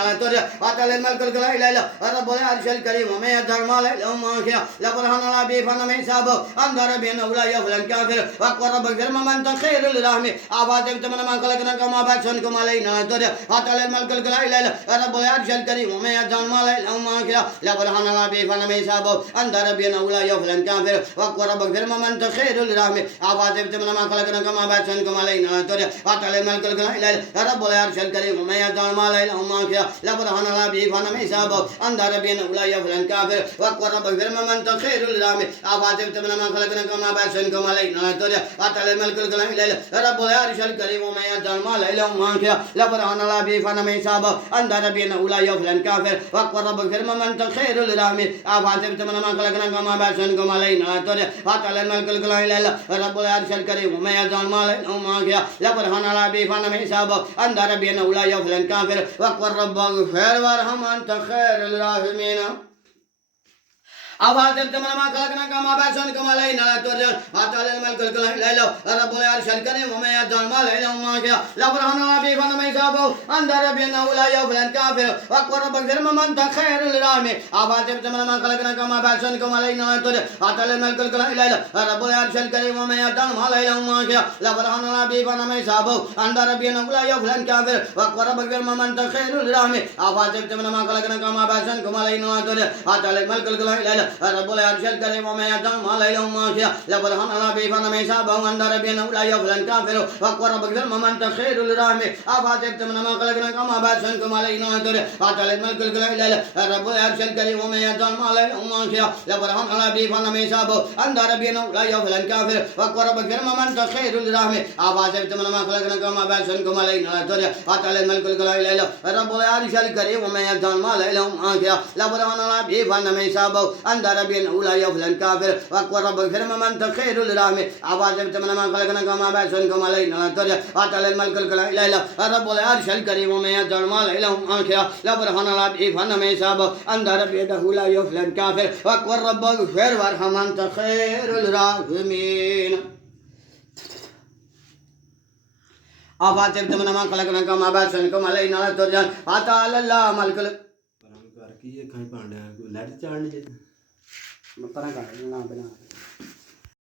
علينا ترى أتى الملك الكلا إلى رب العرش الكريم وما يدرم عليه ما كيا لبرهن الله بيفنا من سابو أندر بين أولا يفلن كافر وأقوى رب الكريم من تخير الرحمة أفاتم تمن من خلقنا كما بشركم علينا ترى أتى الملك الكلا إلى رب العرش الكريم وما يدرم عليه ما كيا لبرهن الله بيفنا من سابو أندر بين أولا يفلن كافر وأقوى رب الكريم من تخير الرحمة أفاتم تمن من خلقنا كما بشركم علينا ترى أتى الملك الكلا إلى رب العرش الكريم وما يدرم عليه ما كيا لبرهن الله بيفنا من سابو أندر بين أولا يفلن كافر وأقوى رب الكريم من تخير الرحمة أفاتم تمن من خلقنا كما بشركم علينا ترى أتى الملك الكلا إلى رب العرش الكريم وما يدرم عليه ما كيا لبرهن الله بيفنا من سابو أندر بين أولا يفلن كافر وأقوى رب الكريم من تخير الرحمة أفاتم تمن من خلقنا كما بشركم علينا ترى أتى الملك الكلا إلى رب العرش الكريم وما يدرم عليه ما كيا لبرهن الله بيفنا من سابو أندر بين أولا يفلن كافر وأقوى رب الخير وارحم أنت خير الراحمين أفاتم تمن ما خلقنا كما بشركم علينا ترى أتى الملك الكلا إلى رب العرش الكريم وما يدرم عليه ما كيا لبرهن الله بيفنا من سابو أندر بين أولا يفلن كافر وأقوى رب الخير من تخير الرحمة أفاتم تمن ما خلقنا كما بشركم علينا ترى أتى الملك الكلا إلى رب العرش الكريم وما يدرم عليه ما كيا لبرهن الله بيفنا من سابو أندر بين أولا يفلن كافر وأقوى رب الخير من تخير الرحمة أفاتم تمن ما خلقنا كما بشركم علينا ترى أتى الملك الكلا إلى رب العرش الكريم وما يدرم عليه ما كيا لبرهن الله بيفنا من سابو أندر بين أولا يفلن كافر وأقوى رب الخير من تخير الرحمة أفاتم تمن ما خلقنا كما بشركم علينا ترى أتى الملك الكلا إلى رب العرش الكريم وما يدرم عليه ما كيا لبرهن الله بيفنا من سابو أندر بين أولا يفلن كافر وأقوى رب الخير من تخير الرحمة أفاتم تمن ما خلقنا كما بشركم علينا ترى أتى الملك الكلا إلى رب العرش الكريم وما يدرم عليه ما كيا لبرهن الله بيفنا من سابو أندر بين أولا يفلن كافر وأقوى رب الخير من تخير الرحمة أفاتم تمن ما خلقنا كما بشركم علينا ترى أتى الملك الكلا إلى رب العرش الكريم وما يدرم عليه ما كيا لبرهن الله بيفنا من سابو أندر بين أولا يفلن كافر وأقوى رب الخير وارحم أنت خير الراحمين أفاتم تمن ما خلقنا كما بشركم علينا ترى أتى الله ملك की ये कहीं पांडे लड़ चाड़ने पता ना बना